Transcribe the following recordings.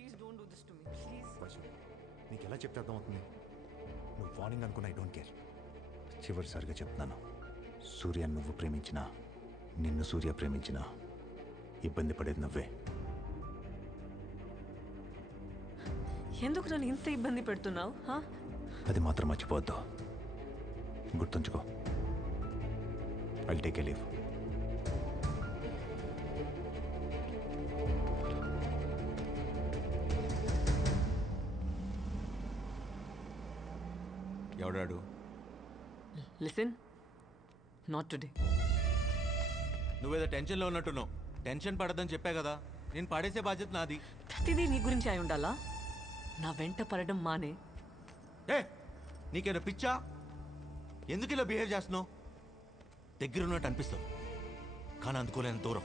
Please don't do this to me please. Vaishu నీకు ఎలా చెప్తే అర్థమవుతుంది? నువ్వు వార్నింగ్ అనుకున్న ఐ డోంట్ కేర్. చివరిసారిగా చెప్తున్నాను, సూర్య నువ్వు ప్రేమించినా నిన్ను సూర్య ప్రేమించినా ఇబ్బంది పడేది నువ్వే. ఎందుకు నన్ను ఇంత ఇబ్బంది పెడుతున్నావు? అది మాత్రం మర్చిపోవద్దు, గుర్తుంచుకో. I'll take a leave. ఎవడాడు? Listen, not today. నువ్వేదో టెన్షన్లో ఉన్నట్టున్నావు. టెన్షన్ పడద్దని చెప్పా కదా. నేను పడేసే బాధ్యత నాది. ప్రతిదీ నీ గురించి అయి ఉండాలా? నా వెంట పడడం మానే. ఏ నీకేదో పిచ్చా? ఎందుకు ఇలా బిహేవ్ చేస్తున్నావు? దగ్గర ఉన్నట్టు అనిపిస్తావు కానీ అందుకోలేని దూరం.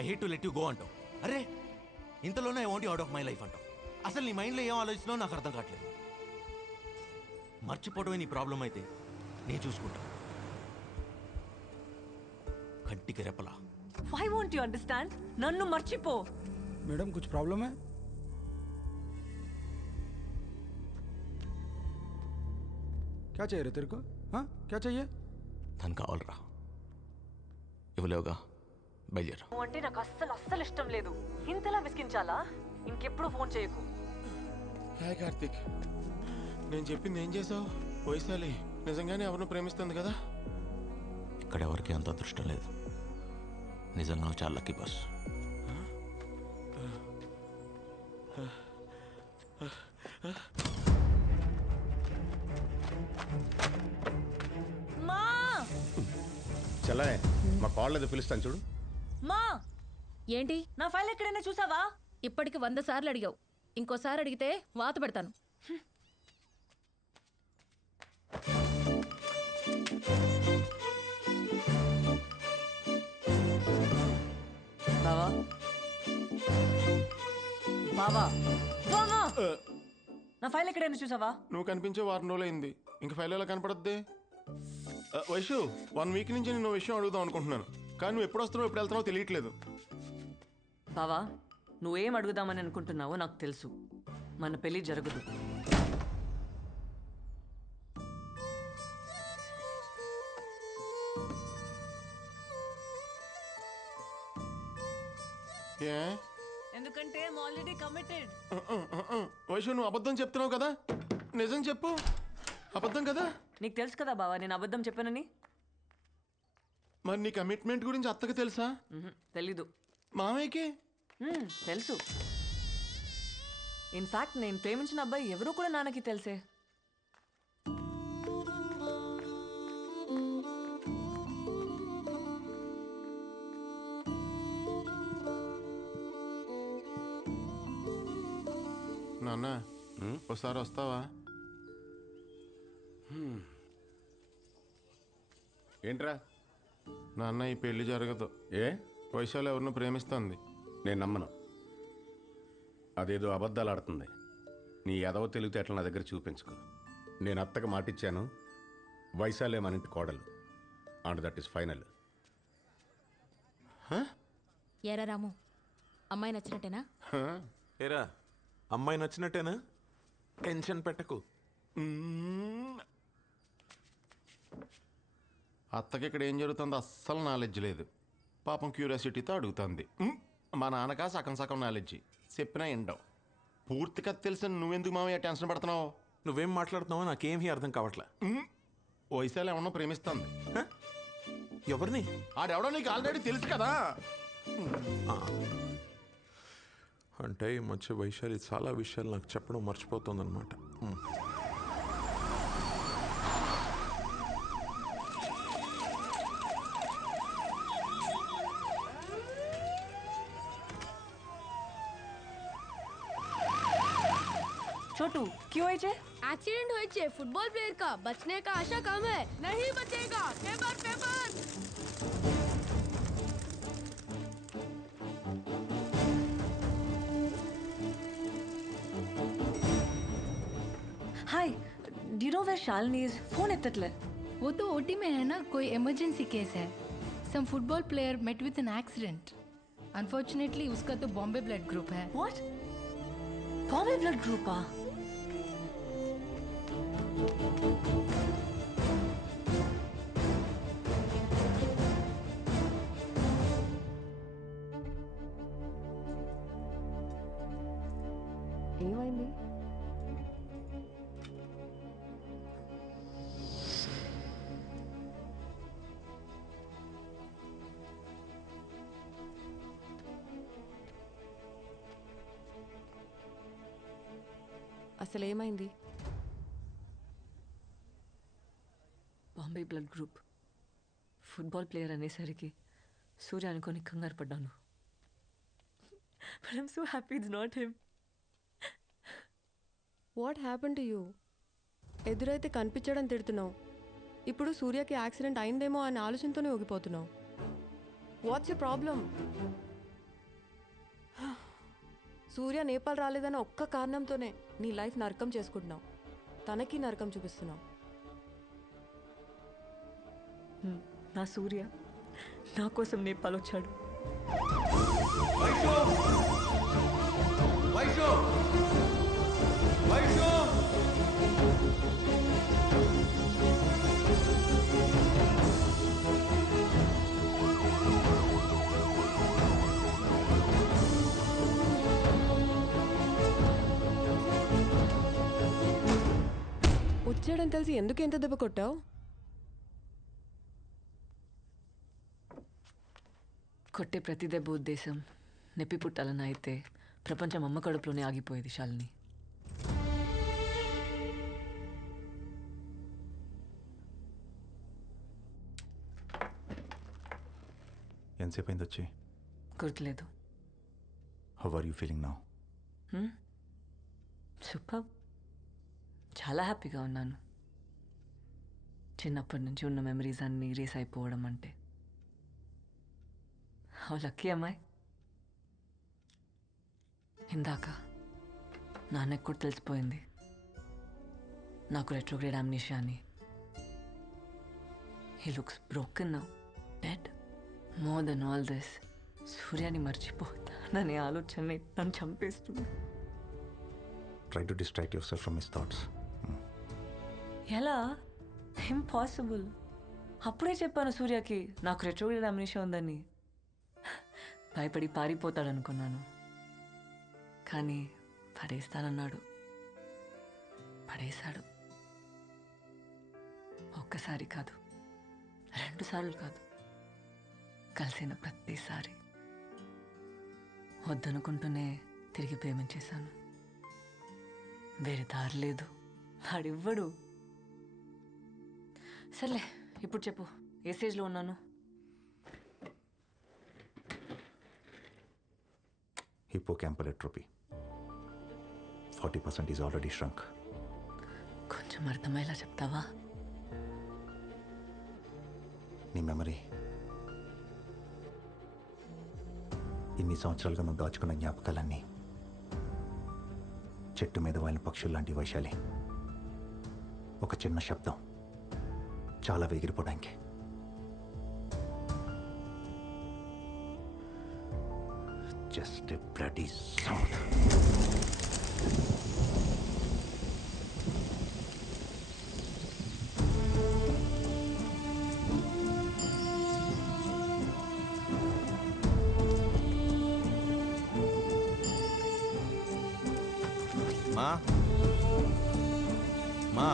I hate to let you go అంటావు. అరే ఇంతలోనే I want you out of my life అంటావు. అసలు నీ మైండ్లో ఏం ఆలోచిస్తున్నావు నాకు అర్థం కావట్లేదు. మర్చిపోవడమే నీ ప్రాబ్లం అయితే నేను చూసుకుంటా. కంటికి రెప్పలా. Why won't you understand? నన్ను మర్చిపో. मैडम कुछ प्रॉब्लम है? क्या चाहिए रे तेरे को? हाँ क्या चाहिए? తను కావాలరా. ఇవ్వలేవుగా, బయలుదేరా. అంటే నాకు అస్సలు ఇష్టం లేదు. ఇంతలా విసిగించాలా? ఇంకెప్పుడు ఫోన్ చేయకు. హాయ్ కార్తిక్, నేను చెప్పింది ఏం చేసావు? వైశాలి నిజంగానే ఎవరిని ప్రేమిస్తుంది కదా? ఇక్కడ ఎవరికి అంత అదృష్టం లేదు. నిజంగా నువ్వు చాలా లక్కీ బాస్. మా చల్లనే మా కాల్ ఏదో పిలుస్తాను చూడు. మా ఏంటి? నా ఫైల్ ఎక్కడైనా చూసావా? ఇప్పటికి 100 సార్లు అడిగావు. ఇంకోసారి అడిగితే వాత పెడతాను. బావా బావా బావా, నా ఫైల్ ఎక్కడైనా చూసావా? నువ్వు కనిపించే వారం రోజులు అయింది, ఇంక ఫైల్ ఎలా కనపడద్ది? వైషు 1 వీక్ నుంచి నేను విషయం అడుగుదాం అనుకుంటున్నాను, కానీ నువ్వు ఎప్పుడు వస్తున్నావు ఎప్పుడు వెళ్తున్నావు తెలియట్లేదు. బావా నువ్వేం అడుగుదామని అనుకుంటున్నావో నాకు తెలుసు. మన పెళ్లి జరగదు. ఏ? ఎందుకంటే ఆల్రెడీ కమిటెడ్. వైషు నువ్వు అబద్ధం చెప్తున్నావు కదా, నిజం చెప్పు. అబద్ధం కదా? నీకు తెలుసు కదా బావా నేను అబద్ధం చెప్పానని. మరి నీ కమిట్మెంట్ గురించి అత్తకు తెలుసా? తెలీదు. మామయ్యకి తెలుసు. ఇన్ఫాక్ట్ నేను ప్రేమించిన అబ్బాయి ఎవరో కూడా నాన్నకి తెలుసే. నాన్న ఒకసారి వస్తావా? ఏంట్రా? నాన్న ఈ పెళ్లి జరగదు. ఏ? వైశాలి ఎవరిని ప్రేమిస్తుంది. నేను నమ్మను. అదేదో అబద్ధాలు ఆడుతుంది. నీ ఎదవ తెలివితేటలు నా దగ్గర చూపించుకో. నేను అత్తకు మాటిచ్చాను, వైశాలే మన ఇంటి కోడలు. And that is final. ఏరా రాము, అమ్మాయి నచ్చినట్టేనా? ఏరా అమ్మాయి నచ్చినట్టేనా? టెన్షన్ పెట్టకు. అత్తకి ఇక్కడ ఏం జరుగుతుందో అస్సలు నాలెడ్జ్ లేదు. పాపం క్యూరియాసిటీతో అడుగుతుంది. మా నాన్నకా సగం సగం నాలెడ్జి, చెప్పినా ఎండవు. పూర్తిగా తెలిసిన నువ్వెందుకు మామయ్య టెన్షన్ పడుతున్నావు? నువ్వేం మాట్లాడుతున్నావో నాకేమీ అర్థం కావట్లే. వైశాలి ఏమన్నా ప్రేమిస్తుంది. ఎవరిని? ఆడెవడో నీకు ఆల్రెడీ తెలుసు కదా. అంటే ఈ మధ్య వైశాలి చాలా విషయాలు నాకు చెప్పడం మర్చిపోతుందన్నమాట. छोटू क्यों है जे? एक्सीडेंट हुए छे फुटबॉल प्लेयर का बचने का आशा कम है. नहीं बचेगा. Paper paper. Hi, do you know where Shalini is? Phone एत्तट्ले. वो तो ओटी में है ना, कोई इमरजेंसी केस है. Some football player met with an accident. Unfortunately उसका तो बॉम्बे ब्लड ग्रुप है। వాట్ బాంబే బ్లడ్ గ్రూపా? ఏమైంది? అసలు ఏమైంది? Bombay blood group football player అనేసరికి సూర్య అనుకొని కంగారు పడ్డాను. But I'm so happy it's not him. What happen to you? ఎదురైతే కనిపించడం తిడుతున్నావు, ఇప్పుడు సూర్యకి యాక్సిడెంట్ అయిందేమో అనే ఆలోచనతోనే ఊగిపోతున్నావు. What's you problem? Surya Nepal రాలేదన్న ఒక్క కారణంతోనే నీ లైఫ్ నరకం చేసుకుంటున్నావు, తనకి నరకం చూపిస్తున్నావు. నా సూర్య నా కోసం నేపాల్ వచ్చాడు. వచ్చాడని తెలిసి ఎందుకు ఎంత దెబ్బ కొట్టావు? కొట్టే ప్రతి దెబ్బ ఉద్దేశం నొప్పి పుట్టాలని అయితే ప్రపంచం అమ్మ కడుపులోనే ఆగిపోయేది శాలిని. ఎంతసేపు అయింది వచ్చి? గుర్తులేదు. How are you feeling now? Super. చాలా హ్యాపీగా ఉన్నాను. చిన్నప్పటి నుంచి ఉన్న మెమరీస్ అన్నీ రేస్ అయిపోవడం అంటే హౌ లక్కీ అమ్మాయి. ఇందాక నాన్నకు కూడా తెలిసిపోయింది నాకు రెట్రోగ్రేడ్ అమ్నీషియా అని. He looks broken now, dead. More than all this, సూర్యాని మర్చిపోతాననే ఆలోచన నన్ను చంపేస్తుంది. Try to distract yourself from his thoughts. ఎలా? ఇంపాసిబుల్. అప్పుడే చెప్పాను సూర్యకి నాకు రెట్రోగ్రేడ్ అమ్నీషియా ఉందని. భయపడి పారిపోతాడనుకున్నాను, కానీ పడేస్తానన్నాడు. పడేశాడు. ఒక్కసారి కాదు, 2 సార్లు కాదు, కలిసిన ప్రతిసారి. వద్దనుకుంటూనే తిరిగి ప్రేమించేశాను. వేరే దారి లేదు, వాడివ్వడు. సర్లే, ఇప్పుడు చెప్పు, ఏ స్టేజ్లో ఉన్నాను? Hippocampal atrophy 40% is already shrunk. కొంచెం అర్థమయ్యేలా చెప్తావా? నీ మెమరీ ఇన్ని సంవత్సరాలుగా నువ్వు దాచుకున్న జ్ఞాపకాలన్నీ చెట్టు మీద వాలిన పక్షులు లాంటి వైశాలి. ఒక చిన్న శబ్దం చాలా ఎగిరిపోవడానికి. Just a bloody sound. మా మా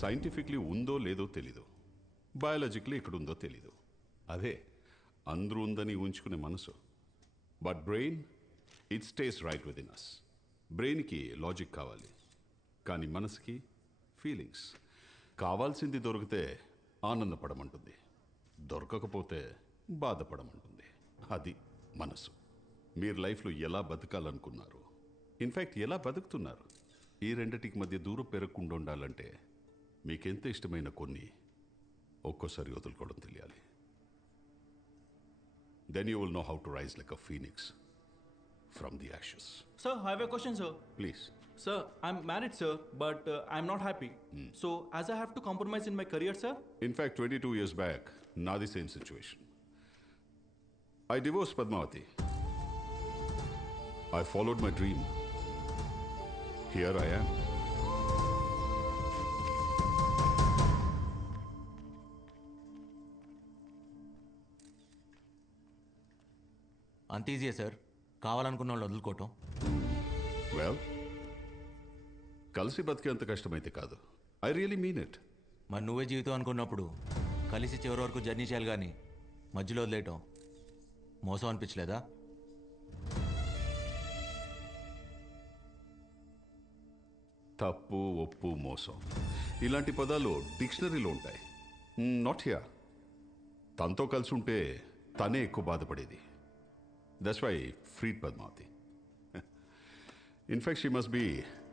సైంటిఫిక్లీ ఉందో లేదో తెలీదు, బయాలజికలీ ఇక్కడ ఉందో తెలీదు. అదే అందరూ ఉందని ఉంచుకునే మనసు. But brain, it stays right within us. బ్రెయిన్కి లాజిక్ కావాలి, కానీ మనసుకి ఫీలింగ్స్. కావాల్సింది దొరికితే ఆనందపడమంటుంది, దొరకకపోతే బాధపడమంటుంది. అది మనసు. మీరు లైఫ్లో ఎలా బతకాలనుకున్నారు, ఇన్ఫ్యాక్ట్ ఎలా బతుకుతున్నారు, ఈ రెండిటికి మధ్య దూరం పెరగకుండా ఉండాలంటే మీకెంత ఇష్టమైన కొన్ని ఒక్కోసారి వదులుకోవడం తెలియాలి. Then you will know how to rise like a phoenix from the ashes. Sir, I have a question, sir. Please. Sir, I'm married, sir, but I'm not happy. So, as I have to compromise in my career, sir. In fact, 22 years back, now the same situation. I divorced Padmavati. I followed my dream. Here I am. అంత ఈజీయే sir కావాలనుకున్న వాళ్ళు వదులుకోవటం. Well, కలిసి బతికేంత కష్టమైతే కాదు. I really mean it. మరి నువ్వే జీవితం అనుకున్నప్పుడు కలిసి చివరి వరకు జర్నీ చేయాలి కానీ మధ్యలో వదిలేయటం మోసం అనిపించలేదా? తప్పు, ఒప్పు, మోసం ఇలాంటి పదాలు డిక్షనరీలో ఉంటాయి. Not here. తనతో కలిసి ఉంటే తనే ఎక్కువ బాధపడేది. That's why freed Padmavati. In fact she must be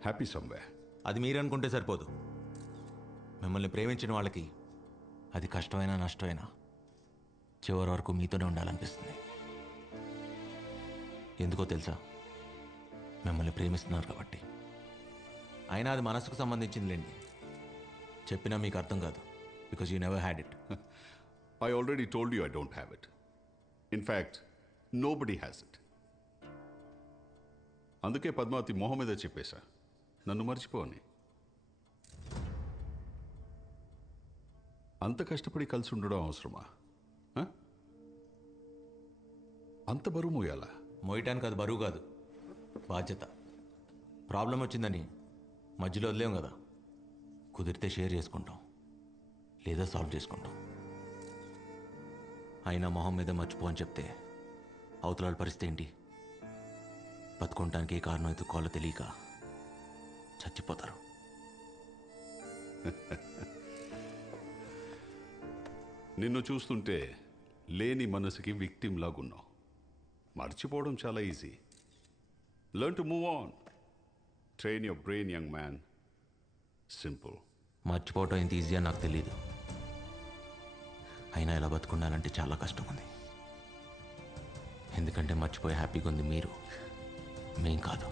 happy somewhere. అది మీరు అనుకుంటే సరిపోదు. మిమ్మల్ని ప్రేమించిన వాళ్ళకి అది కష్టమైనా నష్టమైనా చివరి వరకు మీతోనే ఉండాలనిపిస్తుంది. ఎందుకో తెలుసా? మిమ్మల్ని ప్రేమిస్తున్నారు కాబట్టి. అయినా అది మనసుకు సంబంధించిందిలేండి. చెప్పినా మీకు అర్థం కాదు. Because you never had it. I already told you I don't have it. In fact nobody has it. అందుకే పద్మావతి మొహం మీద చెప్పేశా, నన్ను మర్చిపోని. అంత కష్టపడి కలిసి ఉండడం అవసరమా? అంత బరువు మోయాలా? మోయటానికి అది బరువు కాదు, బాధ్యత. ప్రాబ్లం వచ్చిందని మధ్యలో వదిలేం కదా. కుదిరితే షేర్ చేసుకుంటాం, లేదా సాల్వ్ చేసుకుంటాం. అయినా మొహం మీద మర్చిపో అని చెప్తే అవతలాల పరిస్థితి ఏంటి? బతుకుంటానికి ఏ కారణం ఎత్తుకోవాలో తెలియక చచ్చిపోతారు. నిన్ను చూస్తుంటే లేని మనసుకి విక్టిమ్ లాగున్నావు. మర్చిపోవడం చాలా easy. Learn to move on. Train your brain young man. Simple. మర్చిపోవటం ఎంత ఈజీ అని నాకు తెలియదు. అయినా ఇలా బతుకుండాలంటే చాలా కష్టం ఉంది. ఎందుకంటే మర్చిపోయి హ్యాపీగా ఉంది మీరు, మేం కాదు.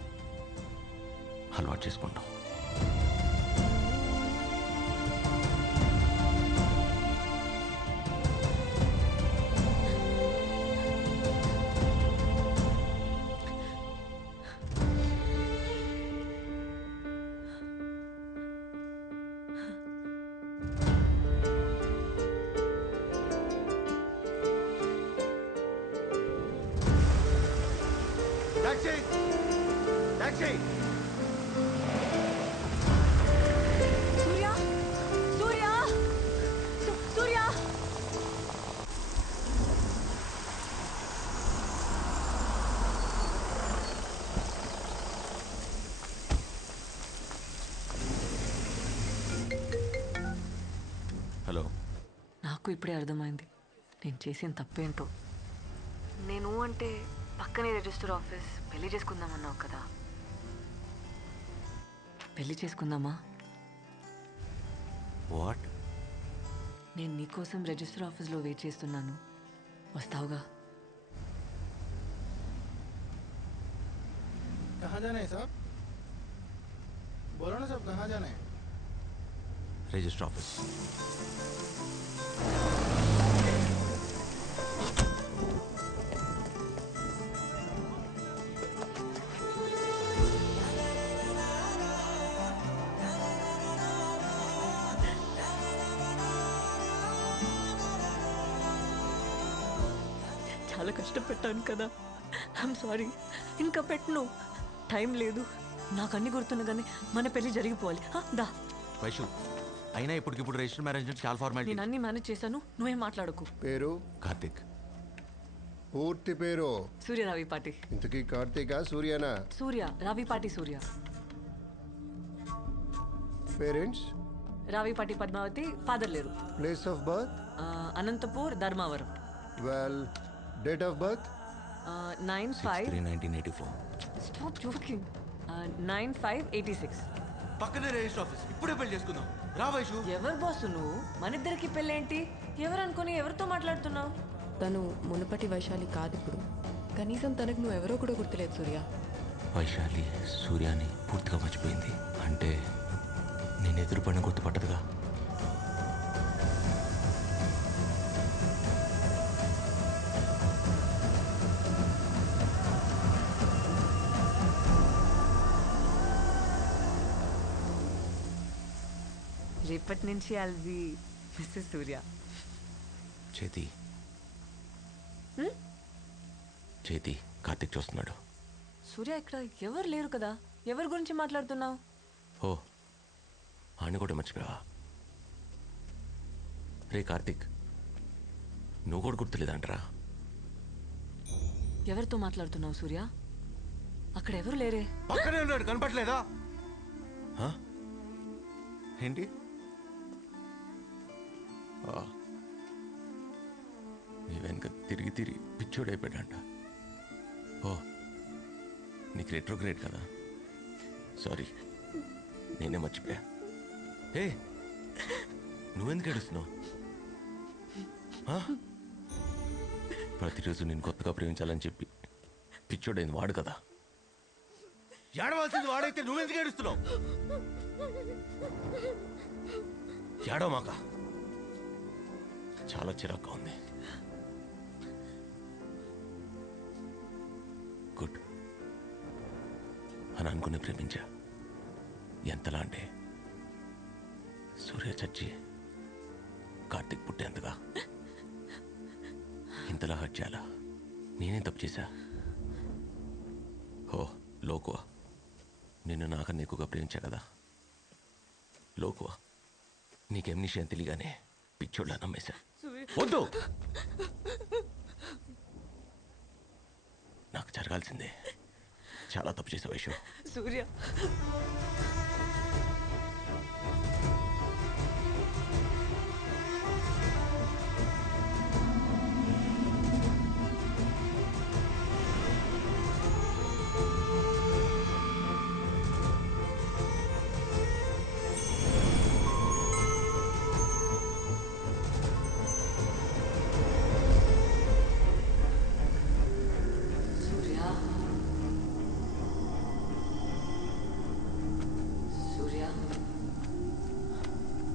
అలవాటు చేసుకుంటాం. సూర్య, సూర్య, సూర్య. హలో. నాకు ఇప్పుడే అర్థమైంది నేను చేసిన తప్పేంటో. నేను అంటే పక్కనే రిజిస్టర్ ఆఫీస్, పెళ్లి చేసుకుందామన్నావు కదా. పెళ్లి చేసుకుందామా? వాట్? నేను నీకోసం రిజిస్టర్ ఆఫీస్లో వెయిట్ చేస్తున్నాను, వస్తావుగా? कहाँ जाना है साहब? बोलो ना साहब, कहाँ जाना है? Register office. చాలా కష్టపెట్టాను కదా. I'm sorry. ఇంకా పెట్టను, టైం లేదు. నాకు అన్ని గుర్తున్నగానే మన పెళ్లి జరిగిపోవాలి. దా. వైషు, అయినా ఇప్పటికిప్పుడు రిజిస్టర్ మ్యారేజ్ అంటే చాలా ఫార్మాలిటీ. నేను అన్ని మేనేజ్ చేశాను, నువ్వేం మాట్లాడకు. పేరు? కార్తిక్. పూర్తి పేరు? సూర్య రావిపాటి. ఇంతకీ కార్తీకా సూర్యనా? సూర్య రావిపాటి సూర్య. పేరెంట్స్? రావిపాటి పద్మావతి, ఫాదర్ లేరు. Place of birth? Anantapur, Dharmavaram. Well, date of birth? 9/5/1984. Stop joking. 9/5/86. పక్కనే రిజిస్టర్ ఆఫీస్. ఇప్పుడే పెళ్లి చేసుకుందాం. రా వైషు. ఎవరు బాసు నువ్వు? మన ఇద్దరికి పెళ్ళేంటి? ఎవరు అనుకుని ఎవరితో మాట్లాడుతున్నావు? తను మునుపటి వైశాలి కాదు ఇప్పుడు. కనీసం తనకు నువ్వు ఎవరో కూడా గుర్తులేదు సూర్య. వైశాలి సూర్యాని పూర్తిగా మర్చిపోయింది అంటే నేను ఎదురుపడిన గుర్తుపట్టదుగా. రేపటి నుంచి ఐల్ బి మిస్సెస్ సూర్య. చేతి చేతి కార్తిక్ చూస్తున్నాడు. సూర్య ఇక్కడ ఎవరు లేరు కదా, ఎవరి గురించి మాట్లాడుతున్నావు? ఓ ఆని కూడా మర్చిపోయావా? రే కార్తిక్, నువ్వు కూడా గుర్తులేదంటరా? ఎవరితో మాట్లాడుతున్నావు సూర్య? అక్కడ ఎవరు లేరే. పక్కనే ఉన్నాడు, కనపట్లేదా? ఏంటి నీ వెనక తిరిగి తిరిగి పిచ్చోడైపోయాడంట. ఓ నీకు రెట్రోగ్రేడ్ కదా, సారీ నేనే మర్చిపోయా. ఏ నువ్వెందుకు ఏడుస్తున్నావు? ప్రతిరోజు నేను కొత్తగా ప్రేమించాలని చెప్పి పిచ్చోడైంది వాడు కదా. ఏడవలసింది వాడైతే నువ్వెందుకు ఏడుస్తున్నావు? ఏడవమాక, చాలా చిరాగ్గా ఉంది. గుడ్ అని అనుకుని ప్రేమించా. ఎంతలా అంటే సూర్య చచ్చి కార్తిక్ పుట్టేంతగా. ఇంతలా హర్ట్ చేయాలా? నేనే తప్పు చేశా. ఓ లోకువా, నిన్ను నాకన్నా ఎక్కువగా ప్రేమించా కదా. లోకువా, నీకేం నిషయం తెలియగానే పిచ్చోళ్ళ నమ్మేశా. వద్దు, నాకు జరగాల్సిందే. చాలా తప్పు చేసే వైషు. సూర్య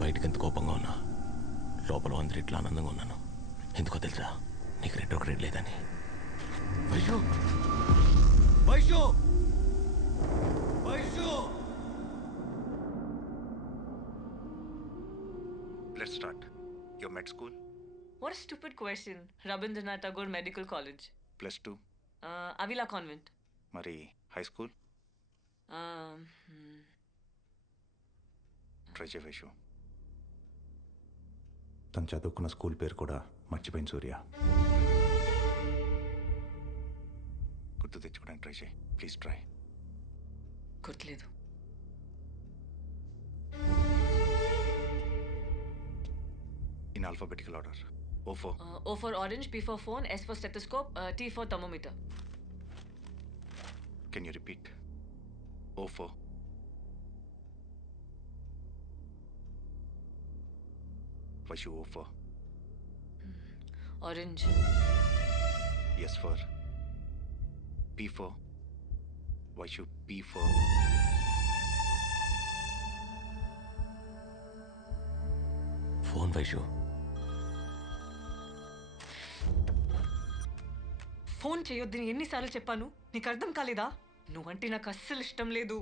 బయటకు ఎంత కోపంగా ఉన్నా లోపల అందరూ ఇట్లా ఆనందంగా ఉన్నాను. ఎందుకో తెలుసా? నీకు రెట్రోగ్రేడ్ లేదని. Vaishu Vaishu Vaishu Let's start. Your med school? What a stupid question. Rabindranath Tagore Medical College. +2. Avila Convent. మరి హై స్కూల్? ట్రై చేయవేషు. తను చదువుకున్న స్కూల్ పేరు కూడా మర్చిపోయింది సూర్య. గుర్తు తెచ్చుకోవడానికి ట్రై చేయి ప్లీజ్. ట్రై. గుర్తులేదు. In alphabetical order. O for? O for orange, P for phone, S for stethoscope, T for thermometer. Can you repeat? O for? Vaishu, O for? Orange. S for? P for? Vaishu, P for? Phone Vaishu. Phone చేయొద్దని ఎన్నిసార్లు చెప్పాను? నీకు అర్థం కాలేదా? నువ్వంటే నాకు అస్సలు ఇష్టం లేదు.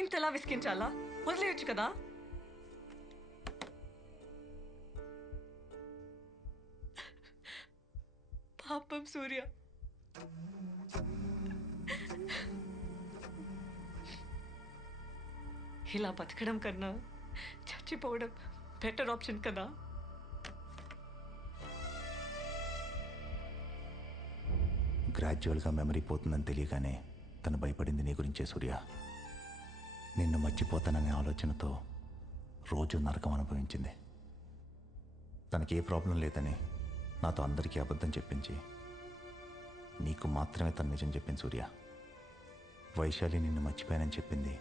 ఇంతలా విసిగించాలా? వదిలేయచ్చు కదా. పాపం సూర్య. ఇలా బతకడం కన్నా చచ్చిపోవడం బెటర్ ఆప్షన్ కదా. గ్రాడ్యువల్గా మెమరీ పోతుందని తెలియగానే తను భయపడింది నీ గురించే సూర్య. నిన్ను మర్చిపోతాననే ఆలోచనతో రోజు నరకం అనుభవించింది. తనకి ఏ ప్రాబ్లం లేదని నాతో అందరికీ అబద్ధం చెప్పించి నీకు మాత్రమే తను నిజం చెప్పింది సూర్య. వైశాలి నిన్ను మర్చిపోయానని చెప్పింది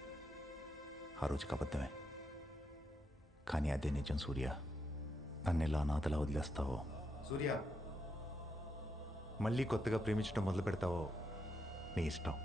ఆ రోజుకి అబద్ధమే. కానీ అదే నిజం సూర్య. నన్ను ఎలా అనాథలా వదిలేస్తావో సూర్య, మళ్ళీ కొత్తగా ప్రేమించడం మొదలు పెడతావో నీ ఇష్టం.